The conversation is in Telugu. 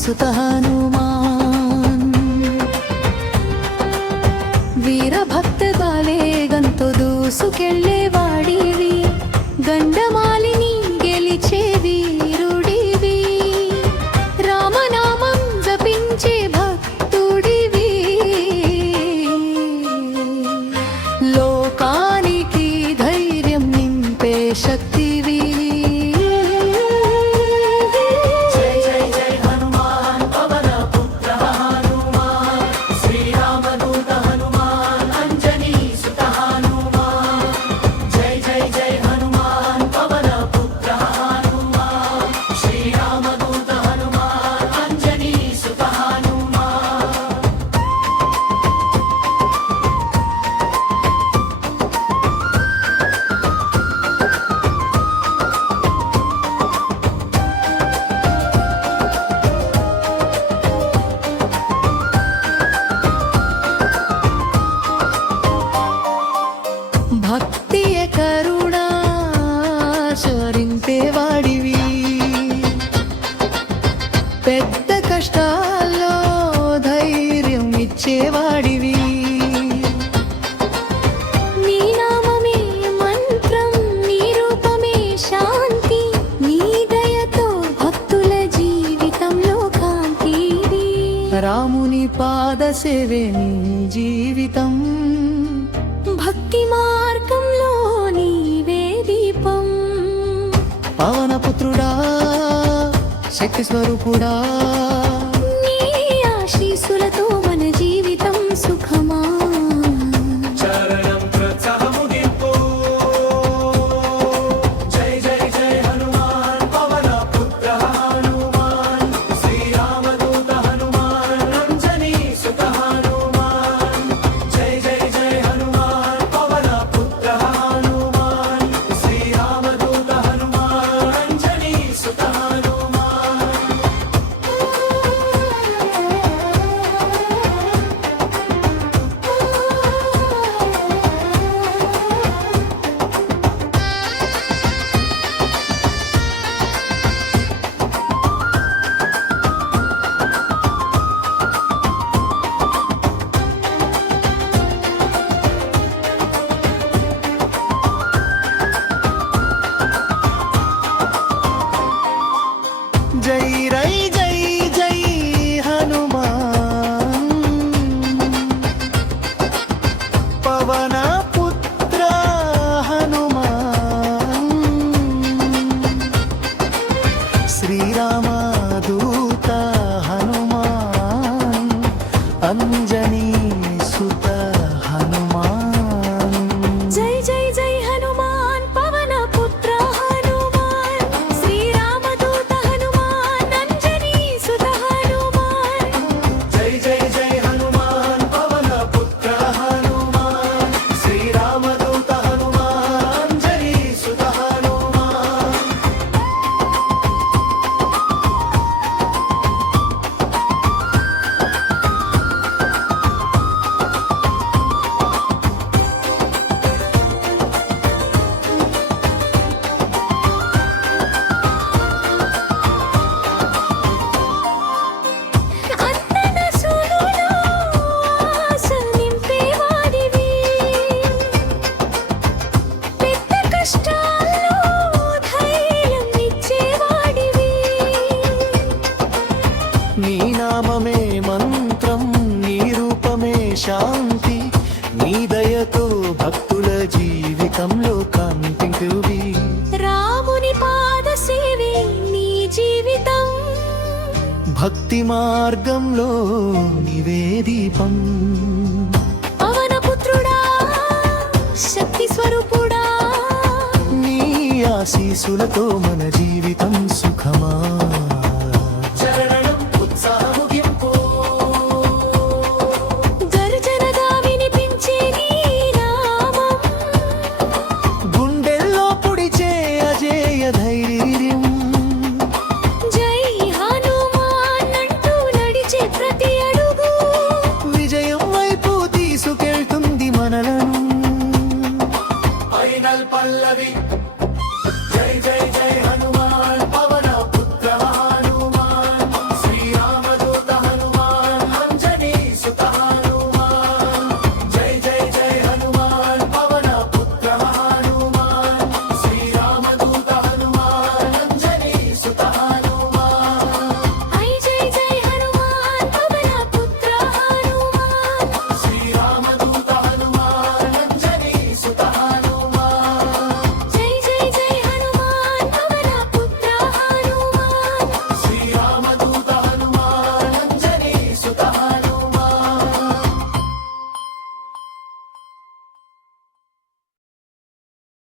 సుత హనుమాన్ వీరభక్త బాలే గంతు దూసుకెళ్ళేవాడివి గండమాలిని గెలిచే వీరుడివి రామనామం జపించే భక్తుడివి లోకానికి ధైర్యం నింపే శక్తివి భక్తియ కరుణా చరింపేవాడివి పెద్ద కష్టాల్లో ధైర్యం ఇచ్చేవాడివి నీ నామమే మంత్రం నీ రూపమే శాంతి నీ దయతో భక్తుల జీవితంలో కాంతి రాముని పాద సేవే నీ జీవితం భక్తి మార్గంలో నీవే దీపం పవనపుత్రుడా శక్తి స్వరూపుడా నీ ఆశీస్సులతో మన జీవితం సుఖమా జై రై జై జై హనుమాన్ పవన పుత్ర హనుమాన్ శ్రీరామ దూత హనుమాన్ అంజనీ సుత హనుమాన్ జై జై జై హనుమాన్ పవన పుత్ర హనుమాన్ శ్రీరామ దూత హనుమాన్ అంజనీ సుత హనుమాన్ జై జై జై హనుమాన్ పవన పుత్ర హనుమాన్ శ్రీరామ దూత హనుమాన్ అంజనీ సుత హనుమాన్ నీ నామమే మంత్రం నీ రూపమే శాంతి నీ దయతో భక్తుల జీవితంలో కాంతింకువి రాముని పాద సేవే నీ జీవితం భక్తి మార్గంలో నీవే దీపం పవనపుత్రుడా శక్తి స్వరూపుడా నీ ఆశీస్సులతో మన జీవితం సుఖమా